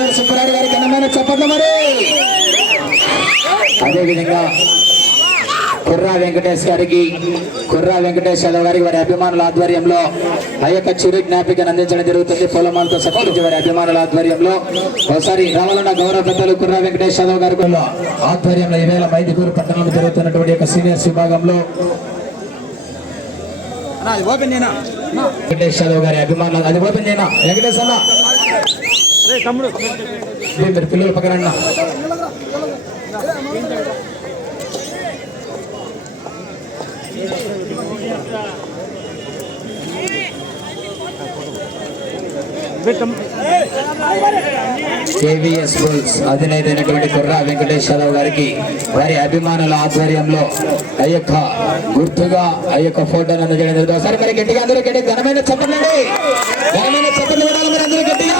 Senior Subbarayudu గారికి ఘనమైన చెప్పండి మరి. అదేవిధంగా కుర్రా వెంకటేష్ గారికి కుర్రా వెంకటేష్ యాదవ్ గారికి వారి అభిమానుల ఆధ్వర్యంలో ఆ యొక్క చిరు జ్ఞాపికను అందించడం జరుగుతుంది. పొలమాలతో సత్కరించి వారి అభిమానుల ఆధ్వర్యంలో ఒకసారి రావాలన్న గౌరవ పెద్దలు కుర్రా వెంకటేష్ యాదవ్ గారి ఆధ్వర్యంలో ఈవేళ మైదుకూరు పట్టణంలో జరుగుతున్నటువంటి యొక్క సీనియర్స్ విభాగంలో వెంకటేష్ యాదవ్ గారి అభిమానులు అది ఓపెన్ చేయనా? వెంకటేష్ అన్న. మీరు పిల్లలు పక్కన అన్న you. కేవీఎస్ బుల్స్ అధినేతైనటువంటి కుర్రా వెంకటేశ్వరరావు గారికి వారి అభిమానుల ఆధ్వర్యంలో ఆ యొక్క గుర్తుగా ఆ యొక్క ఫోటోను అందజేయడం జరుగుతుంది ఒకసారి మరి గట్టిగా అందరూ గట్టి ఘనమైన చెప్పండి ఘనమైన చెప్పండి వినాలి మరి అందరూ గట్టిగా.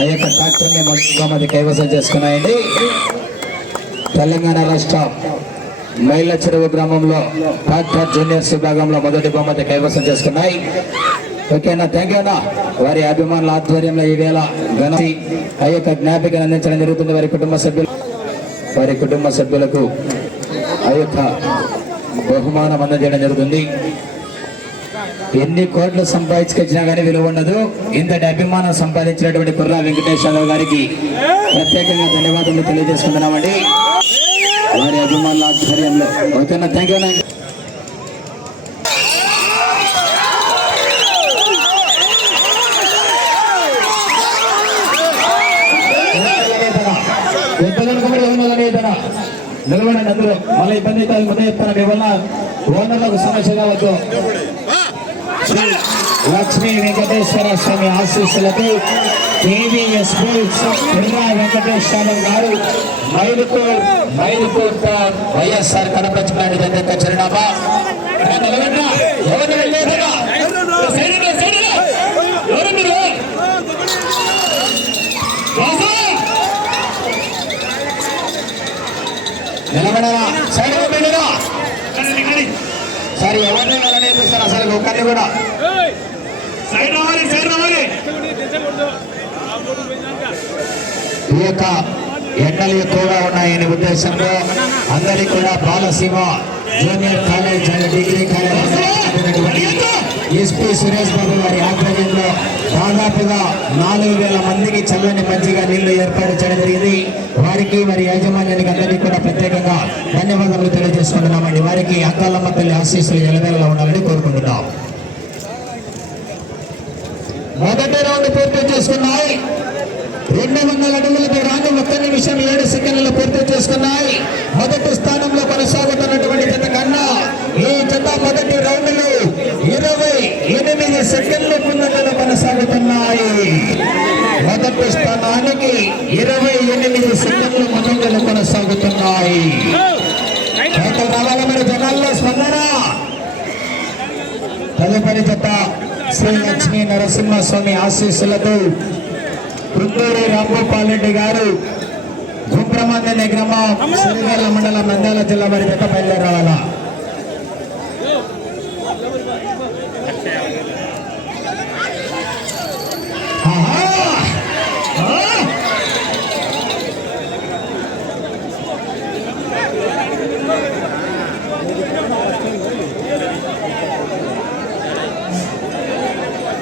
ఆ యొక్క ట్రాక్టర్ని కైవసం చేసుకున్నాయండి. తెలంగాణ రాష్ట్రం మైళ్ళ చెరువు గ్రామంలో ట్రాక్టర్ జూనియర్స్ విభాగంలో మొదటి బహుమతి కైవసం చేసుకున్నాయి. ఓకేనా? థ్యాంక్ యూ అన్న. వారి అభిమానుల ఆధ్వర్యంలో ఈవేళ వేళ ఘన ఆ యొక్క జ్ఞాపికను అందించడం జరుగుతుంది. వారి కుటుంబ సభ్యులు వారి కుటుంబ సభ్యులకు ఆ యొక్క బహుమానం అందజేయడం జరుగుతుంది. ఎన్ని కోట్లు సంపాదించుకొచ్చినా కానీ విలువ ఉండదు. ఇంతటి అభిమానం సంపాదించినటువంటి కుర్రా వెంకటేశ్వరరావు గారికి ప్రత్యేకంగా ధన్యవాదాలు తెలియజేసుకుంటున్నామండి. వారి అభిమానుల ఆధ్వర్యంలో. ఓకేనా? థ్యాంక్ యూ నిలబడండి అందరూ మళ్ళీ ఇబ్బంది అయితే ముందే చెప్తాను. మీ వల్ల ఓనర్లకు సమస్య కావద్దు. లక్ష్మీ వెంకటేశ్వర స్వామి ఆశీస్సులతో కేవీఎస్ పిర్రా వెంకటేశ్వర గారు మైలుకూర్ మైలుకూర్ వైఎస్ఆర్ కనపరచుకున్నాడు జగన్ చిరునామా నిలబడ్డా ఎవరు వెళ్ళలేదుగా సైడ్ సైడ్ ఎవరు మీరు వాసు! నిలబడరా సైడ్ వెళ్ళరా సరే ఎవరిని వెళ్ళలేదు సార్ అసలు? ఒక్కరిని కూడా. సైడ్ రావాలి సైడ్ రావాలి. ఈ యొక్క ఎండలు ఎక్కువగా ఉన్నాయనే ఉద్దేశంలో అందరికీ కూడా Balaseema junior college and degree college. SP Suresh Babu ఆధ్వర్యంలో దాదాపుగా నాలుగు వేల మందికి చల్లని మంచిగా నీళ్ళు ఏర్పాటు చేయడం జరిగింది. వారికి మరి యాజమాన్యానికి అందరికీ కూడా ప్రత్యేకంగా ధన్యవాదాలు తెలియజేసుకుంటున్నామండి. వారికి అక్కలమ్మ తల్లి ఆశీస్సులు ఎలవేళలో ఉండాలని కోరుకుంటున్నాం. మొదటి రౌండ్ పూర్తి చేసుకున్నాయి. రెండు వందల అడుగులతో రాను ఒక్క నిమిషం ఏడు సెకండ్లు పూర్తి చేసుకున్నాయి. మొదటి స్థానం కొనసాగుతున్నటువంటి జత కన్నా ఈ జత మొదటి రౌండ్లో ఇరవై ఎనిమిది సెకండ్లు ముందంజలో కొనసాగుతున్నాయి మొదటి స్థానానికి ఇరవై ఎనిమిది సెకండ్లు ముందంజలు కొనసాగుతున్నాయి. కేకలు జనాల్లో స్పందన. తదుపరి జత శ్రీ లక్ష్మీ నరసింహస్వామి ఆశీస్సులతో బృందూరి రాంగోపాల్ రెడ్డి గారు గుంప్రమాంజనే గ్రామం సిరిగల్ల మండలం నంద్యాల జిల్లా వారి జత బయలుదేరి రావాలా ఆహా! ఆ!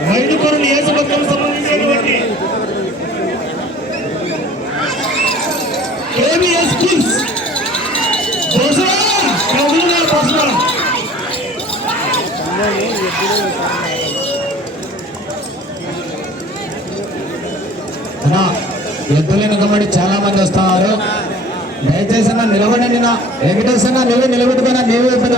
మైదుకూరు నియోజకవర్గం సంబంధించినటువంటి కేబిఎస్ స్కూల్స్ బోసరా ఎద్దులను కమ్మడి చాలా మంది వస్తున్నారు. దయచేసి నా నిలబడండి నా వెంకటేశ్వర నువ్వు నిలబెట్టుకున్నా నీవు ఇబ్బంది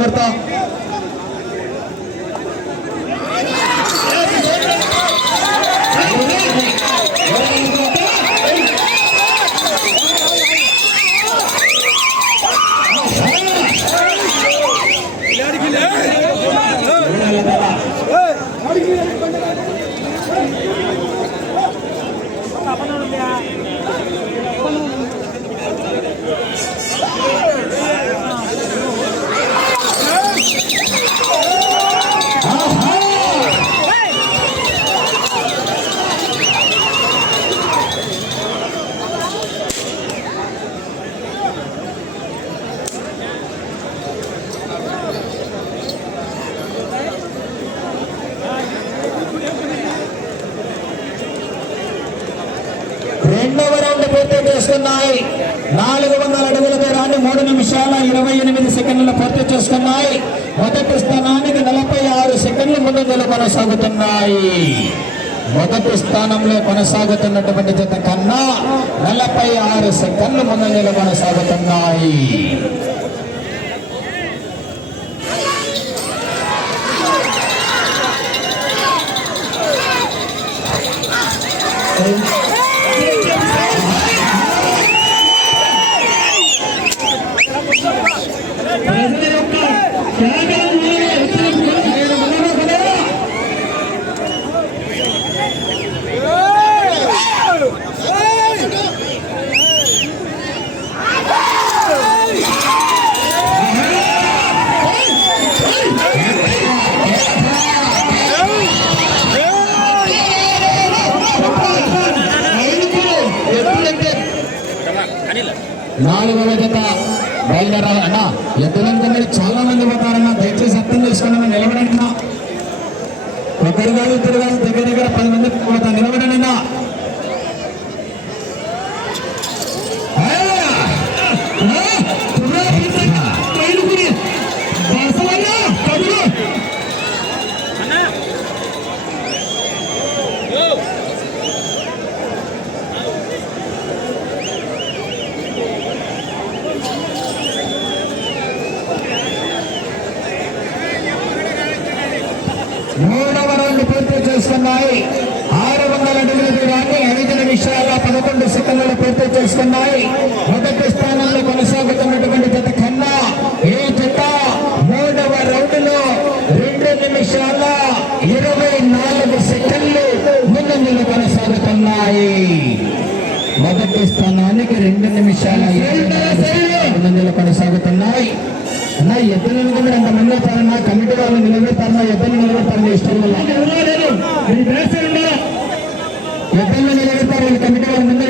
నాలుగు వందల అడుగుల దూరాన్ని మూడు నిమిషాల ఇరవై ఎనిమిది సెకండ్లు పూర్తి చేసుకున్నాయి మొదటి స్థానానికి నలభై ఆరు సెకండ్లు ముందంజలు కొనసాగుతున్నాయి. మొదటి స్థానంలో కొనసాగుతున్నటువంటి జత కన్నా నలభై ఆరు సెకండ్లు ముందంజలు కొనసాగుతున్నాయి. ప్రజల నాలుగవ జత బయలుదేరాలి. అన్న ఎద్దులంటే చాలా మంది పోతారన్న దయచేసి అర్థం చేసుకోండి నిలబడండి ఒకరు కాదు ఇద్దరు కాదు దగ్గర దగ్గర పది మంది పోతా నిలబడండి అన్న. చేసుకున్నాయి. ఆరు వందల అడుగుల దూరాన్ని ఐదు నిమిషాల పదకొండు సెకండ్లు పూర్తి చేసుకున్నాయి. మొదటి స్థానంలో కొనసాగుతున్నటువంటి జత కన్నా ఈ జత? మూడవ రౌండ్లో రెండు నిమిషాల ఇరవై నాలుగు సెకండ్లు ముందంజలు కొనసాగుతున్నాయి. మొదటి స్థానానికి రెండు నిమిషాల ఇరవై ముందంజలు కొనసాగుతున్నాయి. అన్న ఎద్దులు నిలబడి కమిటీ వాళ్ళు నిలబెడతారన్న ఎద్దరు నిలబెడతారన్న ఇష్టం వల్ల. ఈ దేశంలో వేస్తారు ఉన్నారా ఎద్దులు నిలబెడతారు ముందు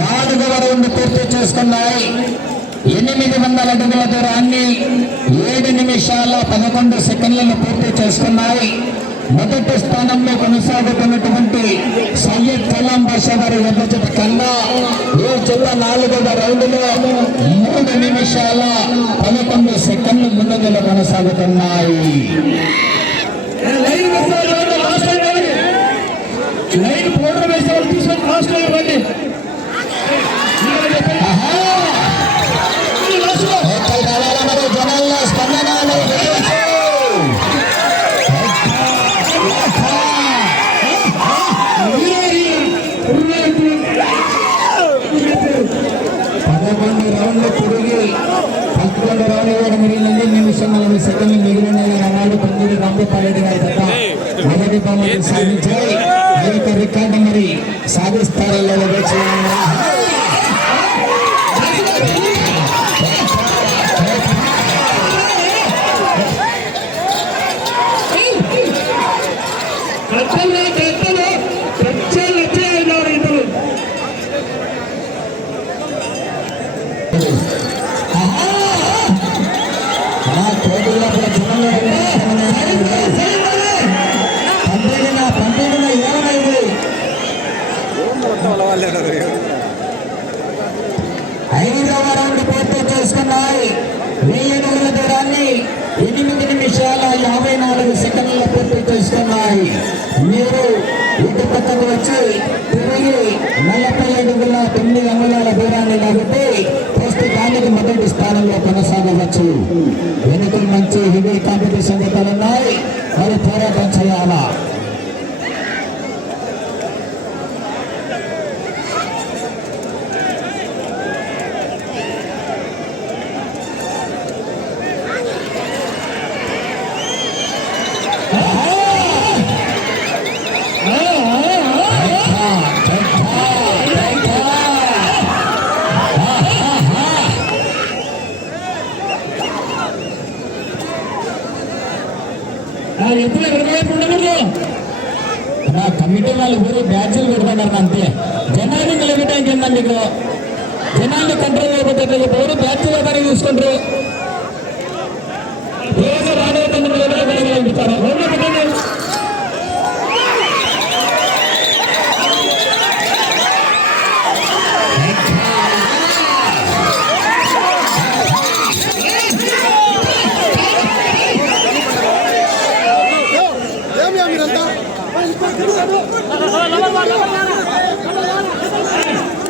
నాలుగవ రౌండ్ పూర్తి చేసుకున్నాయి. ఎనిమిది వందల అడుగుల దూరాన్ని ఏడు నిమిషాల పదకొండు సెకండ్లను పూర్తి చేసుకున్నాయి. మొదటి స్థానంలో కొనసాగుతున్నటువంటి సయ్యద్ కలాం బాషా గారి వద్ద జత కన్నా ఈ జత నాలుగవ రౌండ్లో మూడు నిమిషాల పదకొండు సెకండ్లు ముందుగా కొనసాగుతున్నాయి. అక్కడ రౌండ్లు కూడా మిగిలింది నిమిషం నలభై సెకండ్లు మిగిలిన అన్నాడు తొమ్మిది రంగపారెడ్డి గారి తప్ప మొదటి బొమ్మలు సాధించాయి ఆ యొక్క రికార్డు మరి సాధిస్తారో లేదో వేచి ఉన్నాం. కట్టలు ఐదవ రౌండ్ పూర్తి చేసుకున్నాయి వెయ్యి అడుగుల దూరాన్ని ఎనిమిది నిమిషాల యాభై నాలుగు సెకండ్ల పూర్తి చేసుకున్నాయి. మీరు ఇటు పక్కకు వచ్చి ఎప్పుడు ఎడమవైపు ఉండకూడదు నా కమిటీ వాళ్ళు ఊరు బ్యాచ్లు పెడుతున్నారు అంతే. జనాన్ని నిలబెట్టాం కింద మీకు. జనాన్ని కంట్రోల్ అయిపోతే ఊరు బ్యాచ్లు కానీ చూసుకుంటారు రోజు రాబోతున్న నిలబెట్టారు రోడ్లు పెట్టండి ఏమి మీరంతా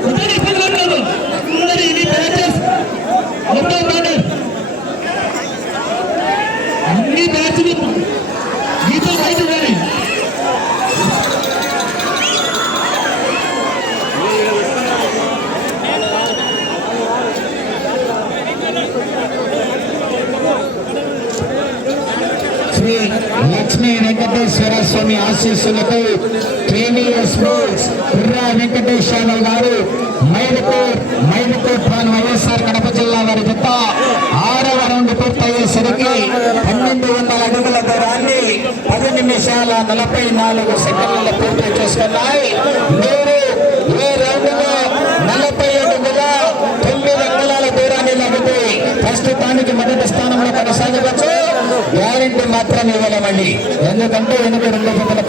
ఇబ్బంది ఇబ్బంది లేదు అందరి ఇది బ్యాచెస్ మొత్తం రండి అన్ని బ్యాచ్లు మీతో బయట కానీ శ్రీ లక్ష్మీ వెంకటేశ్వర స్వామి ఆశీస్సులతో కేవీఎస్ స్పోర్ట్స్ కుర్రా వెంకటేశ్వర గారు మైదుకూర్ మైదుకూర్ ప్రాన్ వైఎస్ఆర్ కడప జిల్లా వారి జత ఆరవ రౌండ్ పూర్తయ్యేసరికి పన్నెండు వందల అడుగుల దూరాన్ని పది నిమిషాల నలభై నాలుగు సెకండ్ల పూర్తి చేసుకున్నాయి మీరు ఈ రౌండ్లో నలభై అడుగుల తొమ్మిది అంగుళాల దూరాన్ని లాగితే ప్రస్తుతానికి మొదటి స్థానంలో కొనసాగవచ్చు గ్యారెంటీ మాత్రం ఇవ్వలేమండి. ఎందుకంటే వెనుక రెండు జతలు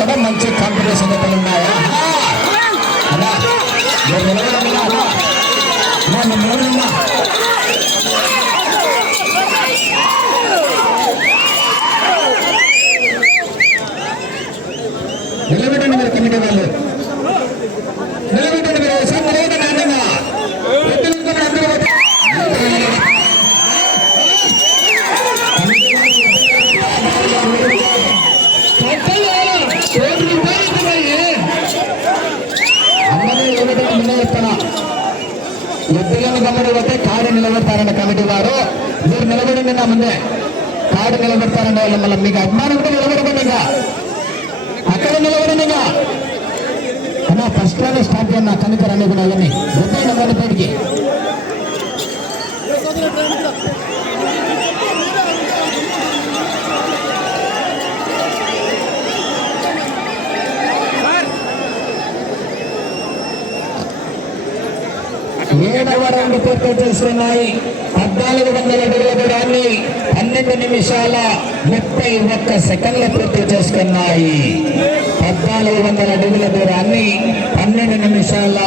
ఎద్దులను గమ్మడి పోతే కాడు నిలబెడతారన్న కమిటీ వారు. మీరు నిలబడండి నా ముందే. కాడు నిలబెడతారన్న వాళ్ళు మళ్ళీ. మీకు అభిమానం కూడా నిలబడకండి ఇంకా. అక్కడ నిలబడండి ఇంకా. అన్నా ఫస్ట్లోనే స్టార్ట్ చేయండి. నా కనుకరన్నీ కూడా వెళ్ళని వద్దాయి నమ్మని పేరుకి ఏడవ పూర్తి చేస్తున్నాయి. పద్నాలుగు వందల అడుగుల దూరాన్ని పన్నెండు నిమిషాల ముప్పై ఒక్క సెకండ్ల పూర్తి చేసుకున్నాయి పద్నాలుగు వందల అడుగుల దూరాన్ని పన్నెండు నిమిషాల